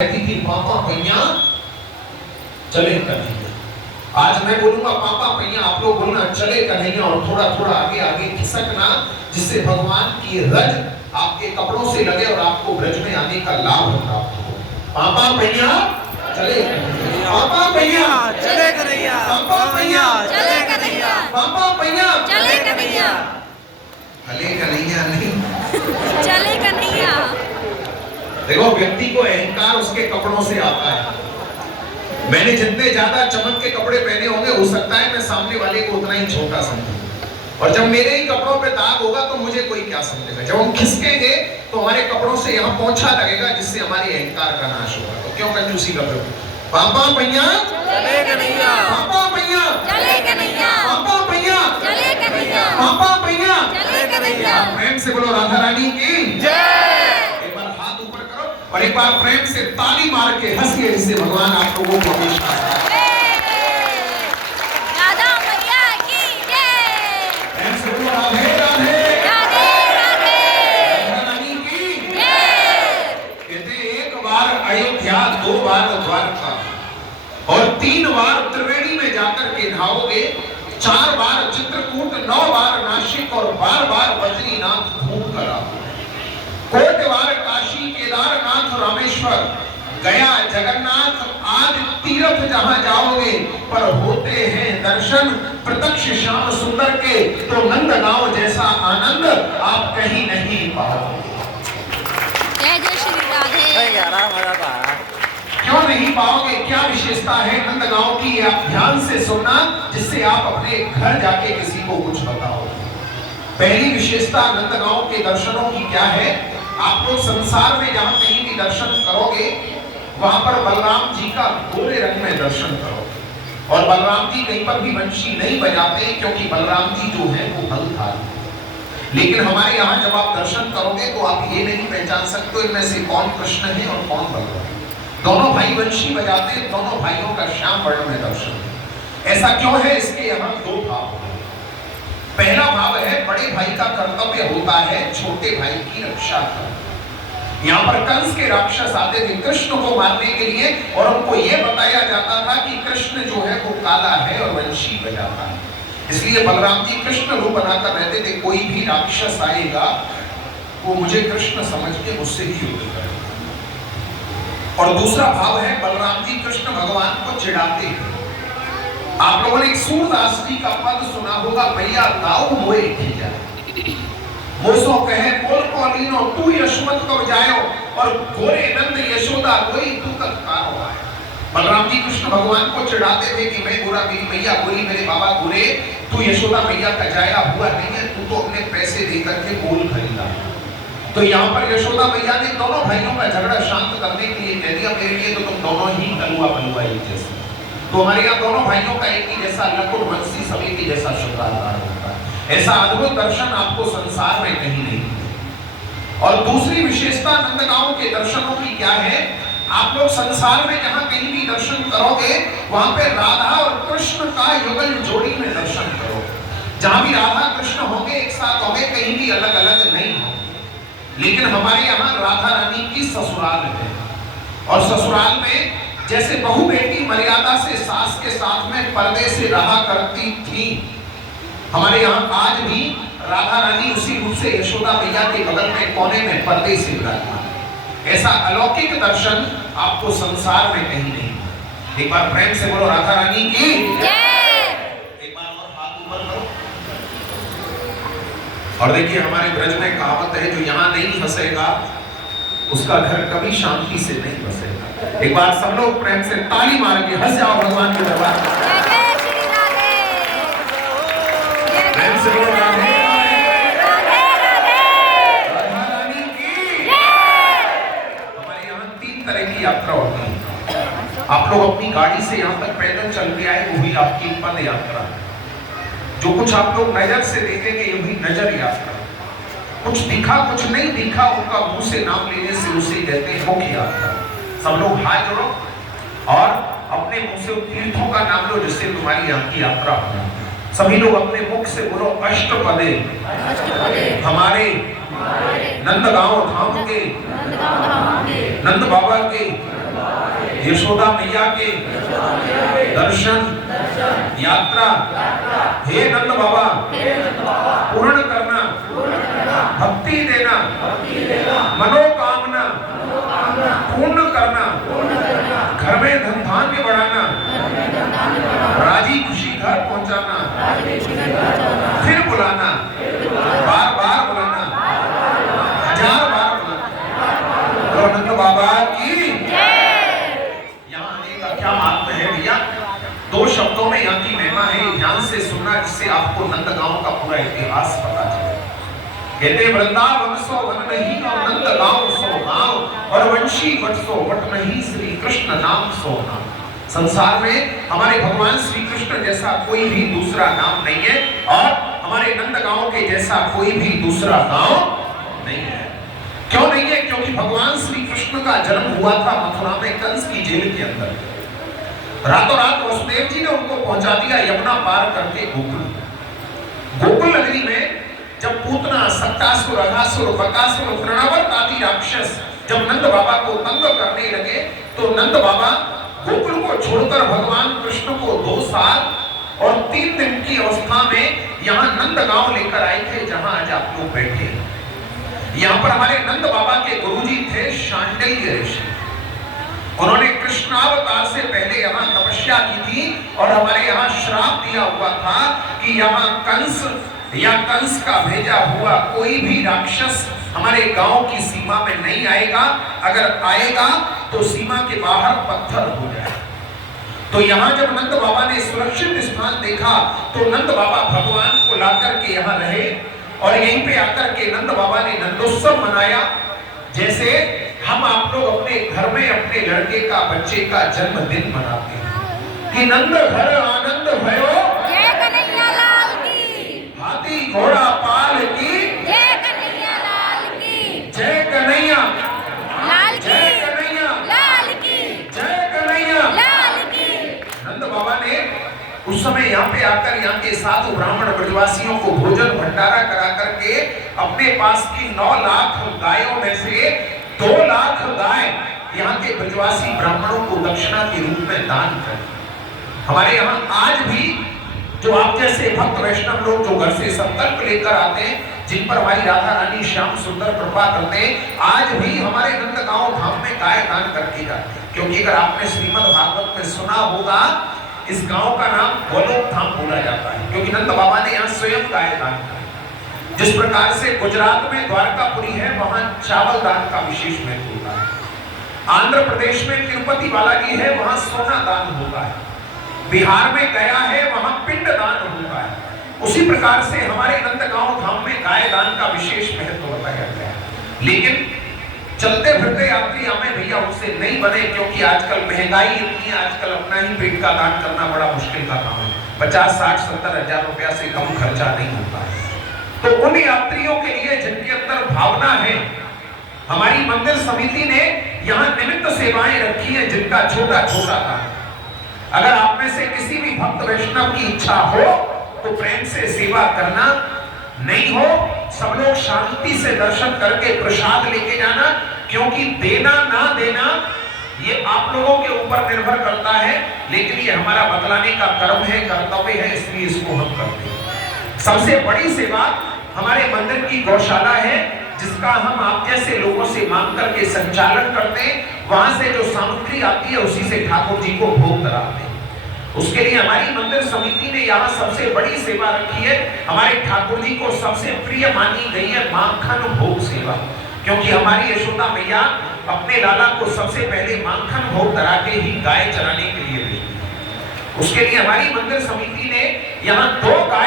कहती थी पापा पैया चले कन्हैया। आज मैं बोलूंगा पापा पैया, आप लोग बोलना चले कन्हैया, और थोड़ा थोड़ा आगे आगे खिसकना, जिससे भगवान की रज आपके कपड़ों से लगे और आपको ब्रज में आने का लाभ प्राप्त हो। पापा पैया चले कन्हैया, पापा पैया चले कन्हैया, पापा पैया चले कन्हैया, पापा पैया चले कन्हैया, चले कन्हैया नहीं, चले कन्हैया। देखो व्यक्ति को अहंकार उसके कपड़ों से आता है। मैंने जितने ज्यादा चमक के कपड़े पहने होंगे, हो सकता है मैं सामने वाले को उतना ही छोटा समझूं, और जब मेरे ही कपड़ों पे दाग होगा तो मुझे कोई क्या समझेगा। जब हम खिसकेंगे तो हमारे कपड़ों से यहाँ पोंछा लगेगा, जिससे हमारे अहंकार का नाश होगा। तो क्यों कंजूसी कर रहे हो? पापा पैया चले कन्हैया, पापा पैया चले कन्हैया, पापा पैया चले कन्हैया, पापा पैया। चले कन्हैया। प्रेम से बोलो राधा रानी की जय। एक बार हाथ ऊपर करो और एक बार प्रेम से ताली मार के हंसिए, जिससे भगवान आप लोगों को हमेशा राधा मैया की जय। प्रेम से बोलो राधे राधे राधे राधे राधा रानी की जय। कहते एक बार अयोध्या, 2 बार द्वारका और 3 बार त्रिवेणी में जाकर के नहाओगे, 4 बार चित्रकूट, 9 बार नासिक और 12 बार बद्रीनाथ घूम कर आओगे। कोटवार काशी, केदारनाथ, रामेश्वर, गया, जगन्नाथ आदि तीर्थ जहां जाओगे, पर होते हैं दर्शन प्रत्यक्ष श्याम सुंदर के, तो नंदगांव जैसा आनंद आप कहीं नहीं पाओगे। जय जय श्री राधे। क्यों नहीं पाओगे? क्या विशेषता है नंदगांव की, आप ध्यान से सुनना, जिससे आप अपने घर जाके किसी को कुछ बताओ। पहली विशेषता नंदगांव के दर्शनों की क्या है? आप लोग संसार में जहां कहीं भी दर्शन करोगे, वहां पर बलराम जी का गोरे रंग में दर्शन करोगे, और बलराम जी कहीं पर भी वंशी नहीं बजाते, क्योंकि बलराम जी जो है वो भलधारी। लेकिन हमारे यहाँ जब आप दर्शन करोगे तो आप ये नहीं पहचान सकते इनमें से कौन कृष्ण है और कौन बलराम। दोनों भाई वंशी बजाते हैं, दोनों भाइयों का श्याम वर्ण में दर्शन है। ऐसा क्यों है? इसके यहाँ 2 भाव हैं। पहला भाव है, बड़े भाई का कर्तव्य होता है छोटे भाई की रक्षा करना। यहाँ पर कंस के राक्षस आते थे कृष्ण को मारने के लिए, और उनको यह बताया जाता था कि कृष्ण जो है वो काला है और वंशी बजाता है। इसलिए बलराम जी कृष्ण रूप बनाकर रहते थे। कोई भी राक्षस आएगा वो मुझे कृष्ण समझ के मुझसे ही युद्ध करेगा। और दूसरा भाव है, बलराम जी कृष्ण भगवान को चिढ़ाते हैं। आप लोगों ने एक सूरदास जी का पद सुना होगा, भैया दाऊ मोए खिजा मोसो कहे बोल को लीनो तू यशवंत को जायो, और गोरे नंद यशोदा कोई तू तत्कारो आए। बलराम जी कृष्ण भगवान को चिढ़ाते थे कि मैं गोरा, मेरी मैया गोरी, मेरे बाबा गोरे, तू यशोदा मैया का जाया हुआ नहीं है, तू तो अपने पैसे देकर के बोल खरीदा। तो यहाँ पर यशोदा मैया ने दोनों भाइयों का झगड़ा शांत करने के लिए कह दिया, मेरे लिए तो तुम दोनों ही कलुआ बलुआ एक जैसे। तो हमारे यहाँ दोनों भाइयों का एक ही जैसा लकुट वंशी, सभी की जैसा शुक्राचार होता है। ऐसा अद्भुत दर्शन आपको संसार में कहीं नहीं मिलेगा। और दूसरी विशेषता नंदगांव के दर्शनों की क्या है? आप लोग संसार में जहां कहीं भी दर्शन करोगे, वहां पे राधा और कृष्ण का युगल जोड़ी में दर्शन करो। जहां भी राधा कृष्ण होंगे एक साथ होंगे, कहीं भी अलग अलग नहीं होंगे। लेकिन हमारे यहाँ राधा रानी की ससुराल है, और ससुराल में जैसे बहू बेटी मर्यादा से सास के साथ में पर्दे से रहा करती थी, हमारे यहाँ आज भी राधा रानी उसी रूप से यशोदा मैया के बगल में कोने में पर्दे से विराजमान है। ऐसा अलौकिक दर्शन आपको संसार में कहीं नहीं। एक बार प्रेम से बोलो राधा रानी की जय। एक बार और हाथ ऊपर करो। और देखिए हमारे ब्रज में कहावत है, जो यहाँ नहीं हंसेगा उसका घर कभी शांति से नहीं बसेगा। एक बार सब लोग प्रेम से ताली मार के हंस जाओ भगवान के दरबार में। जय जय श्री राधे। प्रेम से बोलो राधे राधे राधे राधा रानी की जय। हमारे यहाँ 3 तरह की यात्रा होती है। आप लोग अपनी गाड़ी से यहाँ तक पैदल चल के आए, वो भी आपकी पद यात्रा है। जो कुछ आप लोग नजर से देखेंगे, ये भी नजर यात्रा। कुछ दिखा कुछ नहीं दिखा, उनका मुंह से नाम लेने से उसे कहते हैं मुख यात्रा। सब लोग हाथ जोड़ो और अपने मुंह से तीर्थों का नाम लो, जिससे तुम्हारी यहाँ की यात्रा हो। सभी लोग अपने मुख से बोलो अष्टपदे हमारे नंदगांव धाम के, नंद बाबा के यशोदा मैया के दर्शन यात्रा हे नंद बाबा पूर्ण करना, भक्ति देना, मनोकामना पूर्ण करना, घर में धन धान्य बढ़ाना, राजी खुशी घर पहुंचाना, फिर बुलाना, बार बार बुलाना, 1000 बार बुलाना। तो नंद बाबा की यहाँ आने का क्या महत्व है भैया? 2 शब्दों में यहाँ की महिमा है, ध्यान से सुनना, जिससे आपको नंदगांव का पूरा इतिहास पता चले। कहते वृंदावन सो वन नहीं और नंदगांव सो गांव और वंशी वट सो वट नहीं, श्री कृष्ण नाम सो नाम। संसार में हमारे भगवान श्री कृष्ण जैसा कोई भी दूसरा नाम नहीं है और हमारे नंदगांव के जैसा कोई भी दूसरा गांव नहीं है। क्यों नहीं है? क्योंकि भगवान श्री कृष्ण का जन्म हुआ था मथुरा में कंस की जेल के अंदर। रातों रात वसुदेव जी ने उनको पहुंचा दिया यमुना पार करके गोकुल। गोकुल नगरी में जब पूतना, सत्तासुर, अघासुर, बकासुर, तृणावर्त आदि राक्षस जब नंद बाबा को तंग करने लगे तो नंद बाबा गोकुल को छोड़कर भगवान कृष्ण को 2 साल और 3 दिन की अवस्था में यहाँ नंदगांव लेकर आए थे, जहां आज आप लोग बैठे। यहाँ पर हमारे नंद बाबा के गुरुजी थे शांडिल्य ऋषि। उन्होंने कृष्णावतार से पहले यहाँ तपस्या की थी और हमारे यहाँ श्राप दिया हुआ था कि यहाँ कंस या कंस का भेजा हुआ कोई भी राक्षस हमारे गांव की सीमा में नहीं आएगा, अगर आएगा तो सीमा के बाहर पत्थर हो जाए। तो यहाँ जब नंद बाबा ने सुरक्षित स्थान देखा तो नंद बाबा भगवान को लाकर के यहाँ रहे और यहीं पे आकर के नंद बाबा ने नंदोत्सव मनाया। जैसे हम आप लोग अपने घर में अपने लड़के का, बच्चे का जन्मदिन मनाते हैं कि नंद घर आनंद भयो, जय कन्हैया लाल की, हाथी घोड़ा पाल की, जय कन्हैया लाल की, जय कन्हैया लाल की, जय कन्हैया लाल की, जय कन्हैया लाल की। नंद बाबा ने उस समय यहाँ पे आकर यहाँ के 7 ब्राह्मण ब्रजवासियों को भोजन भंडारा करा करके अपने पास की 9 लाख गायों में से 2 लाख गाय यहाँ के ब्रजवासी ब्राह्मणों को दक्षिणा के रूप में दान कर। हमारे यहाँ आज भी जो आप जैसे भक्त वैष्णव लोग जो घर से संकल्प लेकर आते हैं, जिन पर हमारी राधा रानी श्याम सुंदर कृपा करते हैं, आज भी हमारे नंदगांव धाम में गाय दान करके जाते हैं। क्योंकि अगर आपने श्रीमद् भागवत में सुना होगा, इस गांव का नाम गोलोक धाम बोला जाता है, क्योंकि नंद बाबा ने यहाँ स्वयं गाय दान किया। जिस प्रकार से गुजरात में द्वारकापुरी है, वहां चावल दान का विशेष महत्व होता है। आंध्र प्रदेश में तिरुपति बालाजी है, वहां सोना दान होता है। बिहार में गया है, वहां पिंड दान होता है। उसी प्रकार से हमारे नंदगांव धाम में गाय दान का विशेष महत्व बताया गया है। लेकिन चलते फिरते यात्री हमें भैया उनसे नहीं बने, क्योंकि आजकल महंगाई इतनी है, आजकल अपना ही पेट का दान करना बड़ा मुश्किल का काम है। 50, 60, 70 हजार रुपया से कम खर्चा नहीं होता है। तो उन यात्रियों के लिए जिनके अंदर भावना है, हमारी मंदिर समिति ने यहाँ निमित्त सेवाएं रखी है, जिनका छोटा छोटा दान। अगर आप में से किसी भी भक्त वैष्णव की इच्छा हो तो प्रेम से सेवा करना, नहीं हो सब लोग शांति से दर्शन करके प्रसाद लेके जाना, क्योंकि देना ना देना ये आप लोगों के ऊपर निर्भर करता है, लेकिन ये हमारा बतलाने का कर्म है, कर्तव्य है, इसलिए इसको हम करते हैं। सबसे बड़ी सेवा हमारे मंदिर की गौशाला है, जिसका हम आप जैसे लोगों से मांग करके संचालन करते हैं। वहां से जो सामग्री आती है उसी से ठाकुर जी को भोग कराते हैं। उसके लिए हमारी मंदिर समिति ने यहाँ सबसे बड़ी सेवा रखी है। हमारे ठाकुर जी को सबसे प्रिय मानी गई है माखन भोग सेवा, क्योंकि हमारी यशोदा मैया अपने लाला को सबसे पहले माखन भोग करा के ही गाय चराने के लिए भेजी। उसके लिए हमारी मंदिर समिति ने यहाँ 2 गाय